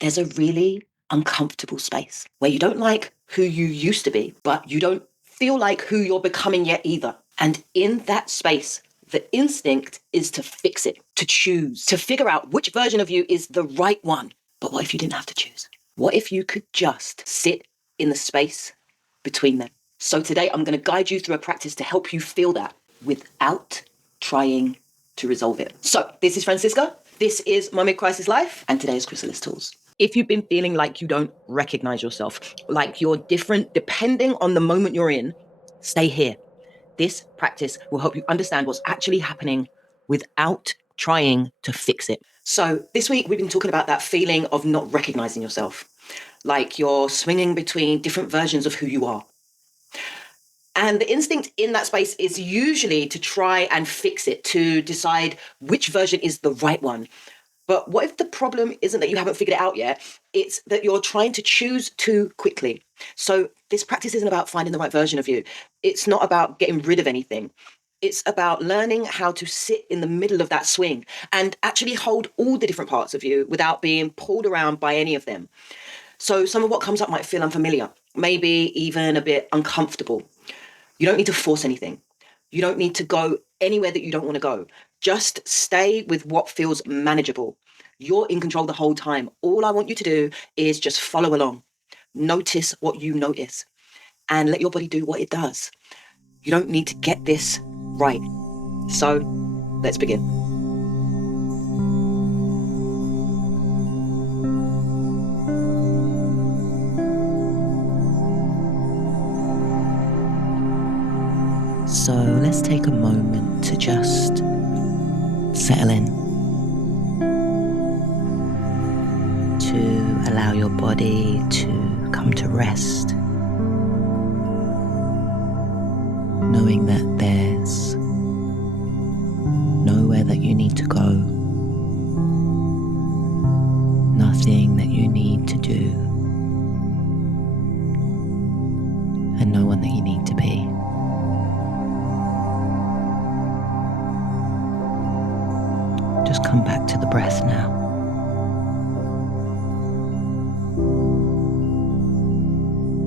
there's a really uncomfortable space where you don't like who you used to be, but you don't feel like who you're becoming yet either. And in that space, the instinct is to fix it, to choose, to figure out which version of you is the right one. But what if you didn't have to choose? What if you could just sit in the space between them? So today I'm going to guide you through a practice to help you feel that without trying to resolve it. So this is Francisca. This is my Mid-Crisis Life, and today is Chrysalis Tools. If you've been feeling like you don't recognize yourself, like you're different depending on the moment you're in, stay here. This practice will help you understand what's actually happening without trying to fix it. So this week we've been talking about that feeling of not recognizing yourself, like you're swinging between different versions of who you are. And the instinct in that space is usually to try and fix it, to decide which version is the right one. But what if the problem isn't that you haven't figured it out yet? It's that you're trying to choose too quickly. So this practice isn't about finding the right version of you. It's not about getting rid of anything. It's about learning how to sit in the middle of that swing and actually hold all the different parts of you without being pulled around by any of them. So some of what comes up might feel unfamiliar, maybe even a bit uncomfortable. You don't need to force anything. You don't need to go anywhere that you don't want to go. Just stay with what feels manageable. You're in control the whole time. All I want you to do is just follow along. Notice what you notice and let your body do what it does. You don't need to get this right. So let's begin. So let's take a moment to just settle in, to allow your body to come to rest, knowing that there's nowhere that you need to go, nothing that you need to do, and no one that you need to be. Just come back to the breath now.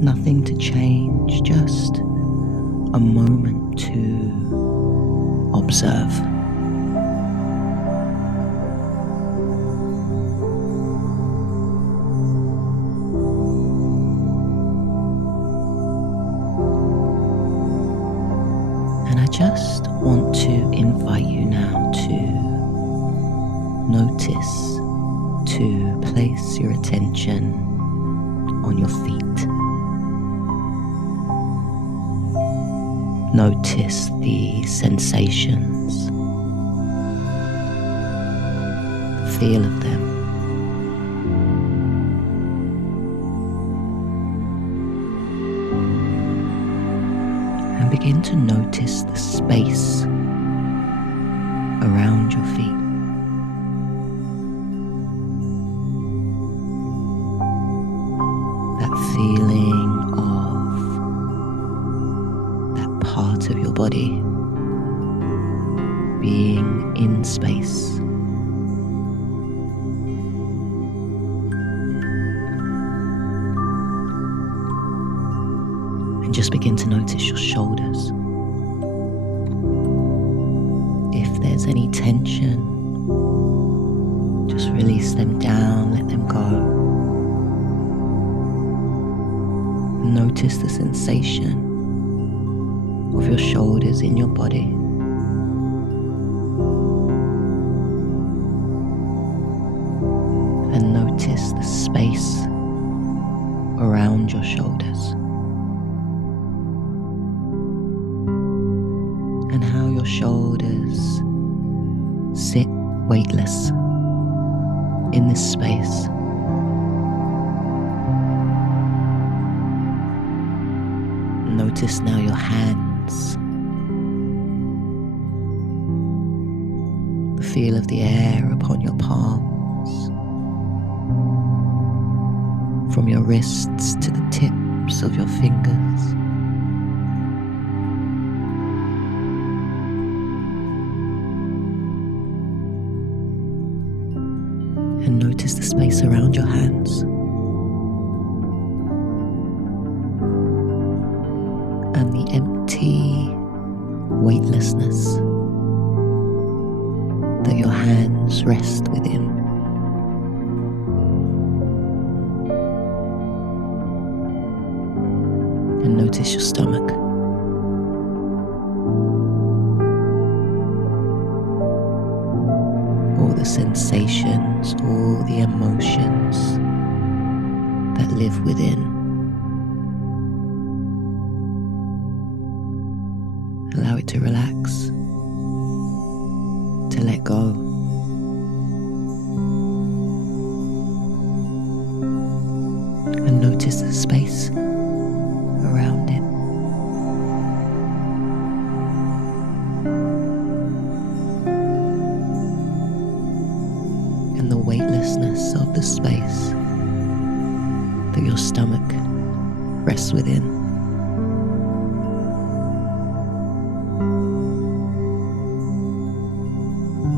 Nothing to change, just a moment to observe. And I just want to invite you now to notice, to place your attention on your feet. Notice the sensations, the feel of them. And begin to notice the space around your feet. Feeling of that part of your body being in space. And just begin to notice your shoulders. If there's any tension, just release them down, let them go. Notice the sensation of your shoulders in your body. And notice the space around your shoulders. And how your shoulders sit weightless in this space. Notice now your hands, the feel of the air upon your palms, from your wrists to the tips of your fingers. And notice notice the space around your hands. And the empty weightlessness that your hands rest within. And notice your stomach. All the sensations, all the emotions that live within. Allow it to relax, to let go. And notice the space around it. And the weightlessness of the space that your stomach rests within.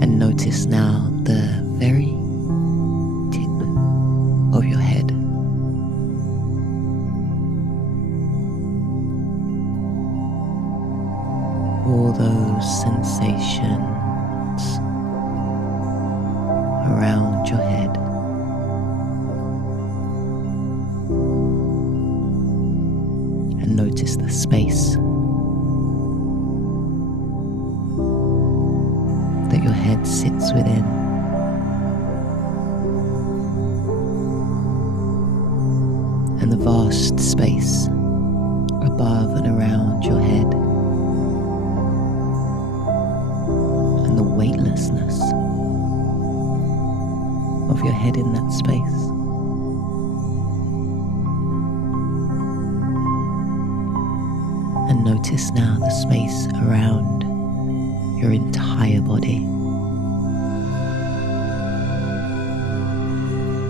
And notice now the very tip of your head. All those sensations around your head. And notice the space that your head sits within. And the vast space above and around your head. And the weightlessness of your head in that space. And notice now the space around your entire body.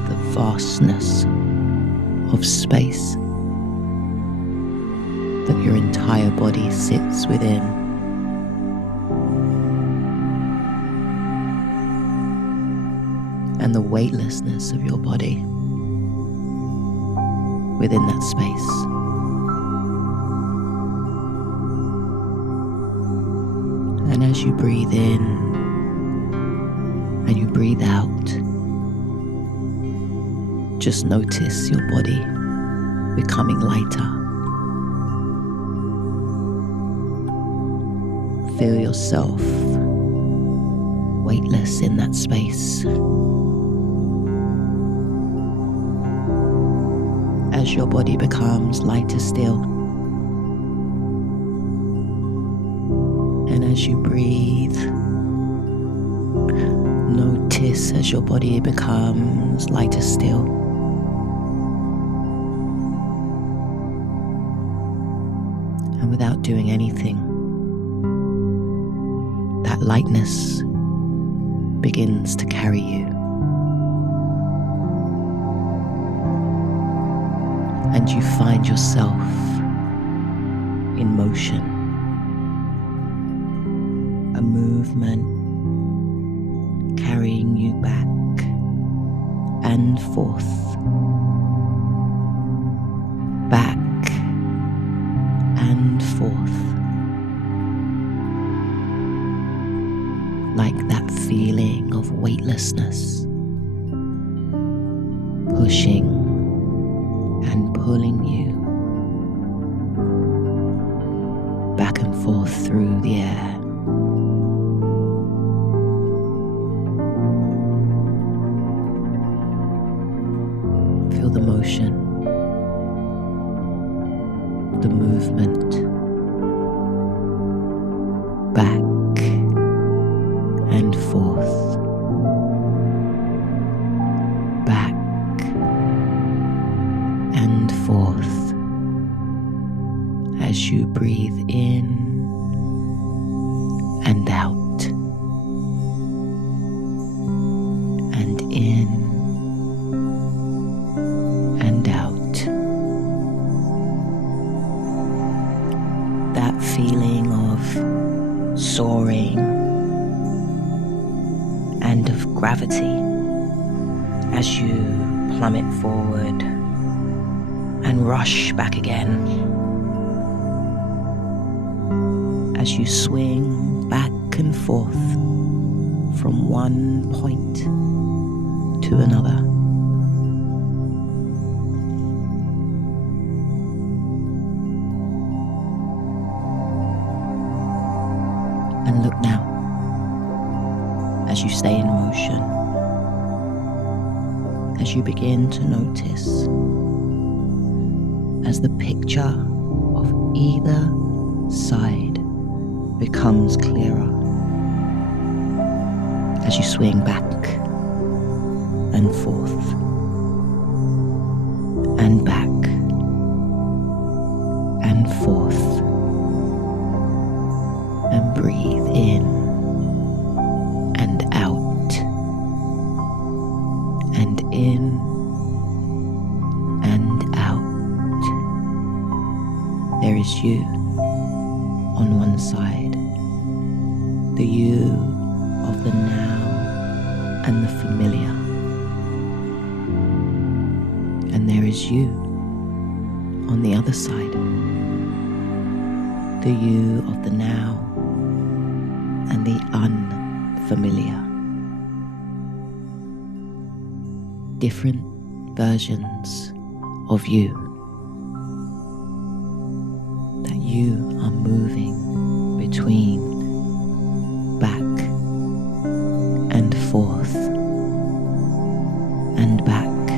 The vastness of space that your entire body sits within. And the weightlessness of your body within that space. And as you breathe in and you breathe out, just notice your body becoming lighter. Feel yourself weightless in that space. As your body becomes lighter still. And as you breathe, notice as your body becomes lighter still. And without doing anything, that lightness begins to carry you. And you find yourself in motion. A movement carrying you back and forth, back and forth, like that feeling of weightlessness, pushing and pulling you back and forth through the air. Feel the motion, the movement, back and forth, back and forth, as you breathe in and out, and in and out. That feeling of soaring and of gravity as you plummet forward and rush back again, as you swing back and forth from one point to another. And look now, as you stay in motion, as you begin to notice, as the picture of either side becomes clearer, as you swing back and forth and back and forth, and breathe in and out, and in and out. There is you on one side, the you of the now and the familiar. And there is you on the other side, the you of the now and the unfamiliar. Different versions of you that you are moving between, back and forth and back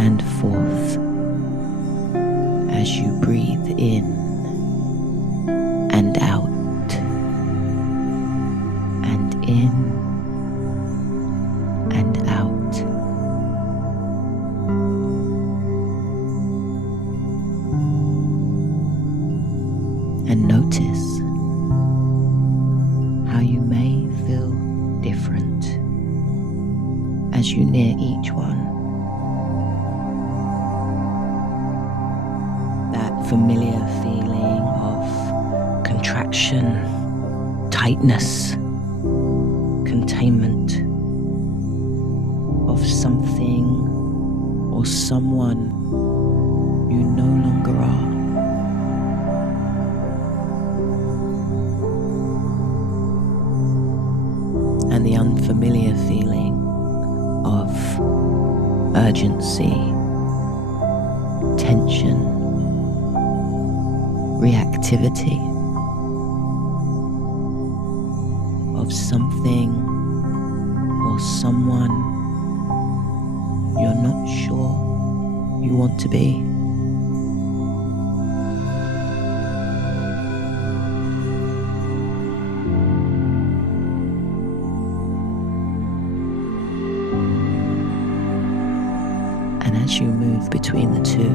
and forth, as you breathe in and out, and in and out. And notice how you may feel different as you near each one. That familiar feeling of contraction, tightness, containment of something or someone you no longer are. And the unfamiliar feeling of urgency, tension, reactivity, of something or someone you're not sure you want to be. And as you move between the two,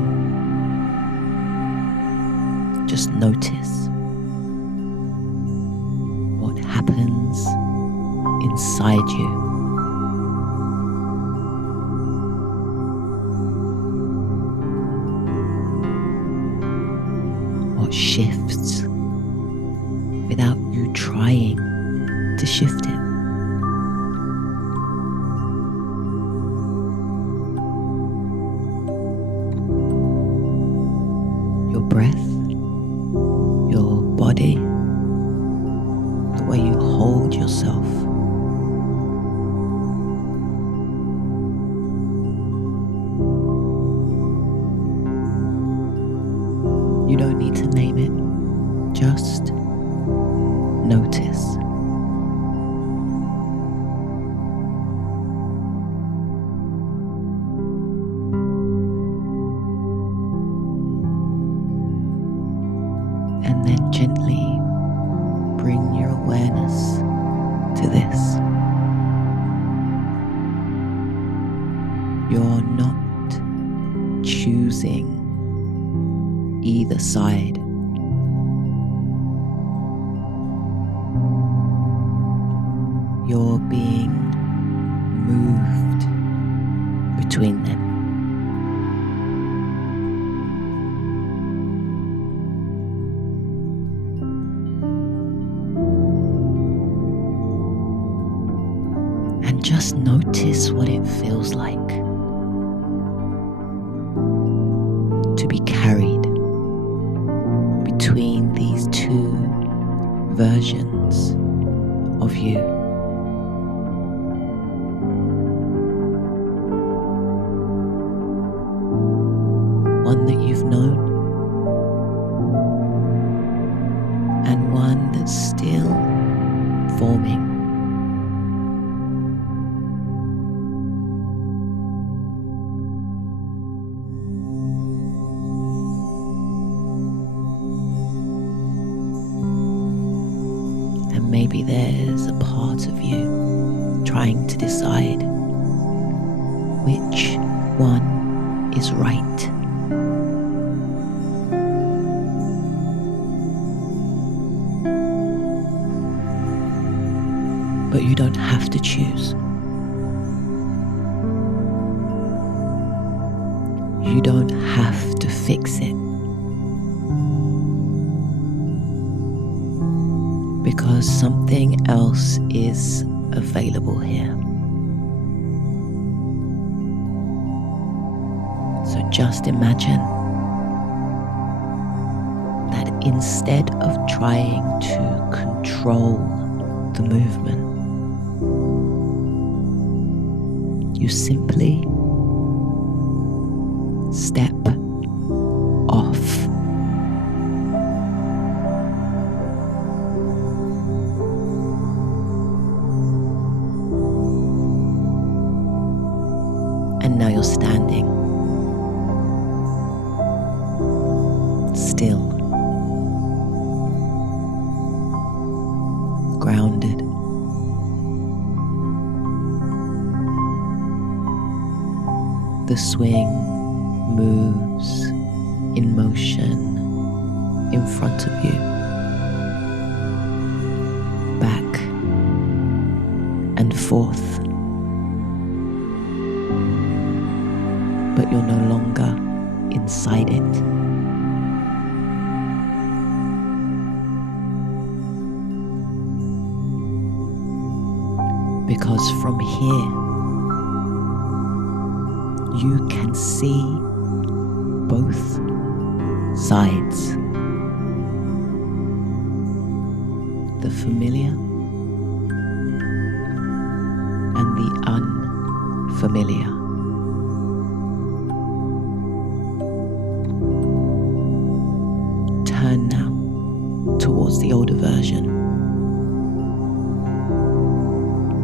just notice what happens inside you. What shifts without you trying to shift it. Your breath, your body, the way you hold yourself. You don't need to name it, just notice. And then gently bring your awareness to this. You're not choosing either side. You're being moved between them. And just just notice what it feels like to be carried between these two versions of you. One that you've known, and one that's still forming. And maybe there's a part of you trying to decide which one is right. But you don't have to choose. You don't have to fix it. Because something else is available here. So just imagine that instead of trying to control the movement, you simply step off. And now you're standing still, grounded. The swing moves in motion in front of you, back and forth, but you're no longer inside it. Because from here, you can see both sides. The familiar and the unfamiliar. Turn now towards the older version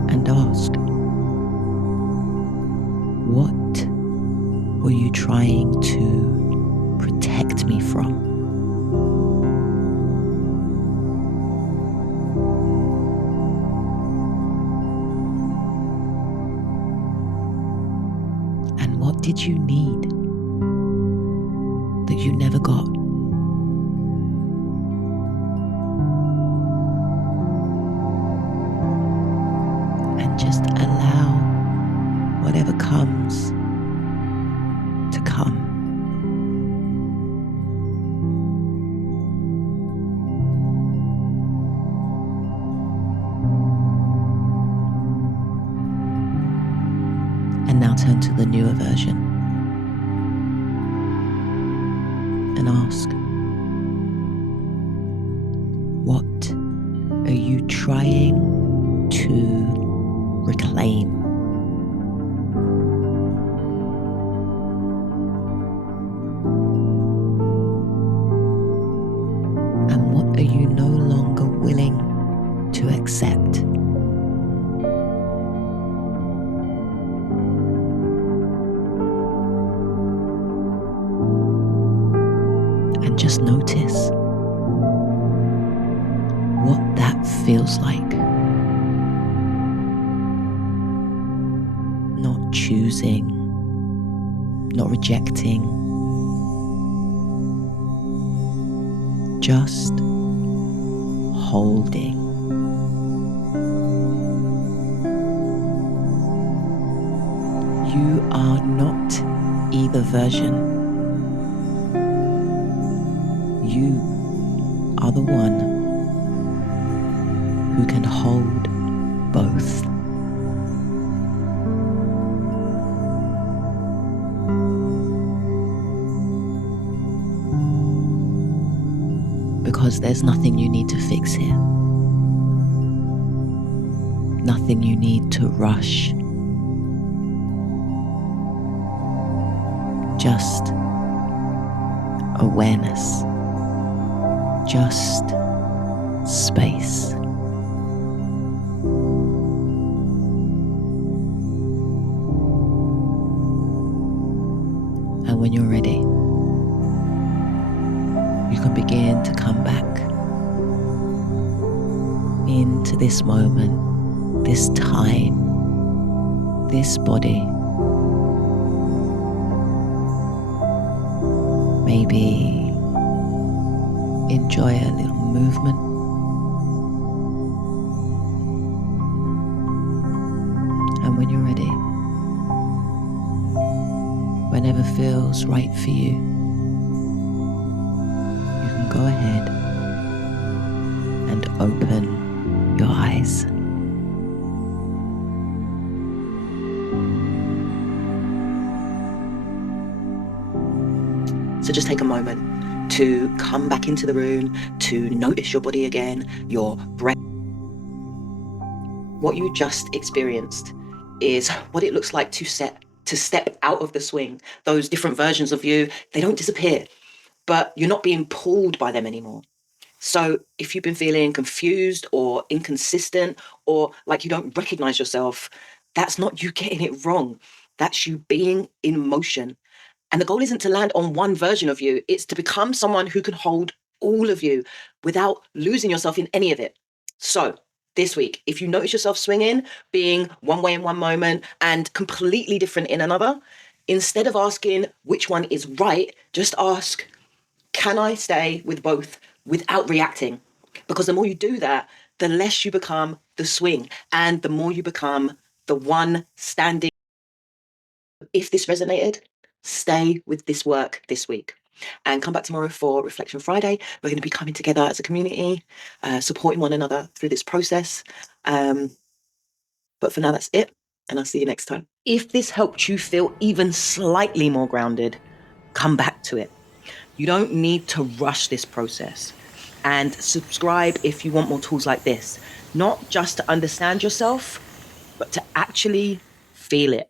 and ask, what were you trying to protect me from? And what did you need that you never got? And just allow whatever comes to come. And now turn to the newer version and ask, what are you trying to reclaim? And what are you no longer willing to accept? And just notice what that feels like. Not choosing, not rejecting, just holding. You are not either version. You are the one who can hold both. because there's nothing you need to fix here. Nothing you need to rush. Just awareness. Just space. And when you're ready, you can begin to come back into this moment, this time, this body. Maybe enjoy a little movement. And when you're ready, whenever feels right for you, you can go ahead and open your eyes. So just take a moment to come back into the room, to notice your body again, your breath. What you just experienced is what it looks like to step out of the swing. Those different versions of you, they don't disappear, but you're not being pulled by them anymore. So if you've been feeling confused or inconsistent or like you don't recognize yourself, that's not you getting it wrong. That's you being in motion. And the goal isn't to land on one version of you. It's to become someone who can hold all of you without losing yourself in any of it. So this week, if you notice yourself swinging, being one way in one moment and completely different in another, instead of asking which one is right, just ask, can I stay with both without reacting? Because the more you do that, the less you become the swing and the more you become the one standing. If this resonated, stay with this work this week and come back tomorrow for Reflection Friday. We're going to be coming together as a community, supporting one another through this process. But for now, that's it. And I'll see you next time. If this helped you feel even slightly more grounded, come back to it. You don't need to rush this process. And subscribe if you want more tools like this, not just to understand yourself, but to actually feel it.